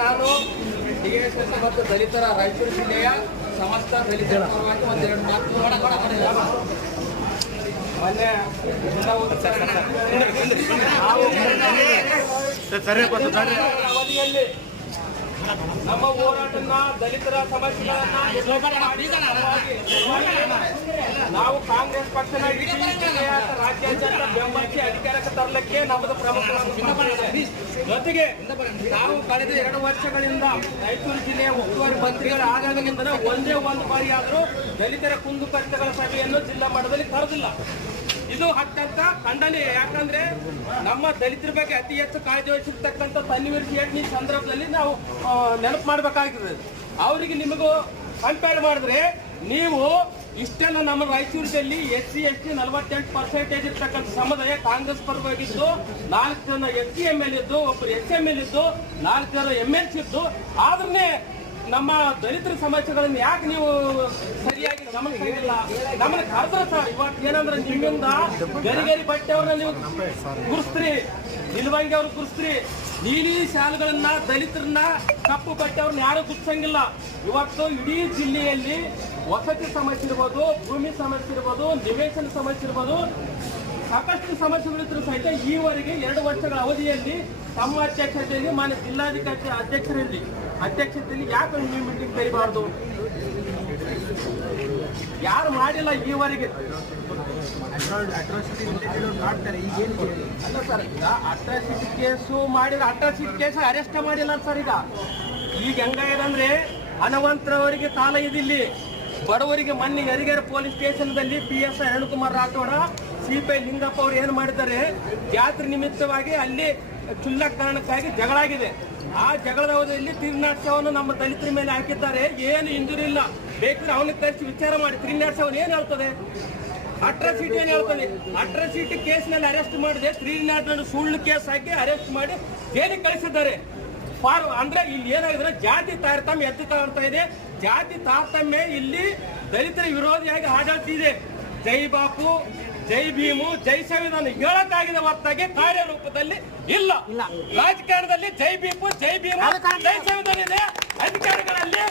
ನಾನು ಡಿಎಸ್ಎಸ್ ಮತ್ತು ದಲಿತರ ರಾಯಚೂರು ಜಿಲ್ಲೆಯ ಸಮಸ್ತ ದಲಿತರ ಪರವಾಗಿ ಒಂದೆರಡು ಮಾತು ಅವಧಿಯಲ್ಲಿ ನಮ್ಮ ಹೋರಾಟನ ದಲಿತರ ಸಮಸ್ಯೆಗಳನ್ನ ನಾವು ಕಾಂಗ್ರೆಸ್ ಪಕ್ಷನ ರಾಜ್ಯಾದ್ಯಂತ ಬೆಂಬಲಿಸಿ ಅಧಿಕಾರಕ್ಕೆ ತರಲಿಕ್ಕೆ ನಮ್ಮದು ಪ್ರಮುಖ ಜೊತೆಗೆ ನಾವು ಕಳೆದ 2 ವರ್ಷಗಳಿಂದ ರಾಯಚೂರು ಜಿಲ್ಲೆಯ ಉಸ್ತುವಾರಿ ಮಂತ್ರಿಗಳಾದಾಗಿನಿಂದ ಒಂದೇ ಒಂದು ಬಾರಿ ಆದರೂ ದಲಿತರ ಕುಂದುಕೊರತೆಗಳ ಸಭೆಯನ್ನು ಜಿಲ್ಲಾ ಮಟ್ಟದಲ್ಲಿ ಕರೆದಿಲ್ಲ. ಇದು ಅತ್ಯಂತ ಖಂಡನೀಯ. ಯಾಕಂದ್ರೆ ನಮ್ಮ ದಲಿತರ ಬಗ್ಗೆ ಅತಿ ಹೆಚ್ಚು ಕಾಳಜಿ ವಹಿಸಿರ್ತಕ್ಕಂಥ ತನ್ವೀರ್ ಸೇಠ್ನಿ ಸಂದರ್ಭದಲ್ಲಿ ನಾವು ನೆನಪು ಮಾಡಬೇಕಾಗ್ತದೆ. ಅವರಿಗೆ ನಿಮಗೂ ಕಂಪೇರ್ ಮಾಡಿದ್ರೆ ನೀವು ಇಷ್ಟೆಲ್ಲ ನಮ್ಮ ರಾಯಚೂರಿನಲ್ಲಿ SC ST 48% ಇರ್ತಕ್ಕಂಥ ಸಮುದಾಯ ಕಾಂಗ್ರೆಸ್ ಪರವಾಗಿದ್ದು 4 ಜನ SC ML ಇದ್ದು, ಒಬ್ಬರು SML ಇದ್ದು, 4 ಜನ MLC ಇದ್ದು, ಆದ್ರೆ ನಮ್ಮ ದಲಿತರ ಸಮಸ್ಯೆಗಳನ್ನ ಯಾಕೆ ನೀವು ಸರಿಯಾಗಿ ಗಮನಿಸಿಲ್ಲ? ನಮ್ಮನ್ನ ಕರೆದ್ರೆ ಸರ್ ಇವತ್ತು ಏನಂದ್ರೆ ನಿಮ್ಮಿಂದ ಗರಿಗರಿ ಬಟ್ಟೆ ಅವ್ರನ್ನ ನೀವು ಗುರುಸ್ತ್ರಿ, ನಿಲ್ವಂಗಿ ಅವ್ರು ಗುರುಸ್ತ್ರಿ, ನೀಲಿ ಶಾಲೆಗಳನ್ನ ದಲಿತರನ್ನ ಕಪ್ಪು ಬಟ್ಟೆ ಅವ್ರನ್ನ ಯಾರು ಗುರ್ಸಂಗಿಲ್ಲ. ಇವತ್ತು ಇಡೀ ಜಿಲ್ಲೆಯಲ್ಲಿ ವಸತಿ ಸಮಸ್ಯೆ ಇರ್ಬೋದು, ಭೂಮಿ ಸಮಸ್ಯೆ ಇರ್ಬೋದು, ನಿವೇಶನ ಸಮಸ್ಯೆ ಇರ್ಬೋದು, ಸಾಕಷ್ಟು ಸಮಸ್ಯೆಗಳಿದ್ರು ಸಹಿತ ಈವರೆಗೆ 2 ವರ್ಷಗಳ ಅವಧಿಯಲ್ಲಿ ತಮ್ಮ ಅಧ್ಯಕ್ಷತೆಯಲ್ಲಿ ಮಾನ್ಯ ಜಿಲ್ಲಾಧಿಕಾರಿ ಅಧ್ಯಕ್ಷತೆಯಲ್ಲಿ ಯಾಕೆ ನೀವು ಮೀಟಿಂಗ್ ಕರಿಬಾರ್ದು? ಯಾರು ಮಾಡಿಲ್ಲ ಈವರೆಗೆ. ಅಲ್ಲ ಸರ್, ಈಗ ಅಟ್ರಾಸಿಟಿ ಕೇಸು ಮಾಡಿದ್ರೆ ಅಟ್ರಾಸಿಟಿ ಕೇಸ್ ಅರೆಸ್ಟ್ ಮಾಡಿಲ್ಲ ಸರ್. ಈಗ ಹೆಂಗಾಗಿದೆ ಹಣವಂತರವರಿಗೆ ಕಾಲ ಇದಿಲ್ಲಿ, ಬಡವರಿಗೆ ಮೊನ್ನೆ ಯರಿಗೆರೆ ಪೊಲೀಸ್ ಸ್ಟೇಷನ್ದಲ್ಲಿ PSI ಅರುಣಕುಮಾರ್ ರಾಠೋಡ, CPI ಲಿಂಗಪ್ಪ ಅವರು ಏನು ಮಾಡಿದ್ದಾರೆ, ಜಾತ್ರೆ ನಿಮಿತ್ತವಾಗಿ ಅಲ್ಲಿ ಕ್ಷುಲ್ಲಕ ಕಾರಣಕ್ಕಾಗಿ ಜಗಳ ಆಗಿದೆ. ಆ ಜಗಳದ ಅವಧಿಯಲ್ಲಿ ತ್ರಿನಾಥ್ ನಮ್ಮ ದಲಿತರ ಮೇಲೆ ಹಾಕಿದ್ದಾರೆ. ಏನು ಇಂಜುರಿ ಇಲ್ಲ, ಬೇಕಾದ್ರೆ ಅವನಿಗೆ ಕಳಿಸಿ ವಿಚಾರ ಮಾಡಿ. ತ್ರಿನಾಥ್ ಏನು ಹೇಳ್ತದೆ, ಅಟ್ರಾಸಿಟಿ ಏನು ಹೇಳ್ತದೆ? ಅಟ್ರಾಸಿಟಿ ಕೇಸ್ನಲ್ಲಿ ಅರೆಸ್ಟ್ ಮಾಡಿದೆ, ತ್ರಿನಾಥ್ ಸುಳ್ಳು ಕೇಸ್ ಹಾಕಿ ಅರೆಸ್ಟ್ ಮಾಡಿ ಜೈಲಿಗೆ ಕಳಿಸಿದ್ದಾರೆ. ಅಂದ್ರೆ ಇಲ್ಲಿ ಏನಾಗಿದೆ, ಜಾತಿ ತಾರತಮ್ಯ ಎದ್ದು ಕಾಣ್ತಾ ಇದೆ. ಜಾತಿ ತಾರತಮ್ಯ ಇಲ್ಲಿ ದಲಿತರ ವಿರೋಧಿಯಾಗಿ ಆಡಳಿತಿದೆ. ಜೈ ಬಾಪು, ಜೈ ಭೀಮು, ಜೈ ಸಂವಿಧಾನ ಹೇಳಕ್ಕಾಗಿದೆ ಹೊರತಾಗಿ ಕಾರ್ಯರೂಪದಲ್ಲಿ ಇಲ್ಲ. ರಾಜಕಾರಣದಲ್ಲಿ ಜೈ ಭೀಮು, ಜೈ ಭೀಮು, ಜೈ ಸಂವಿಧಾನ ಇದೆ. ಅಧಿಕಾರಿಗಳಲ್ಲಿ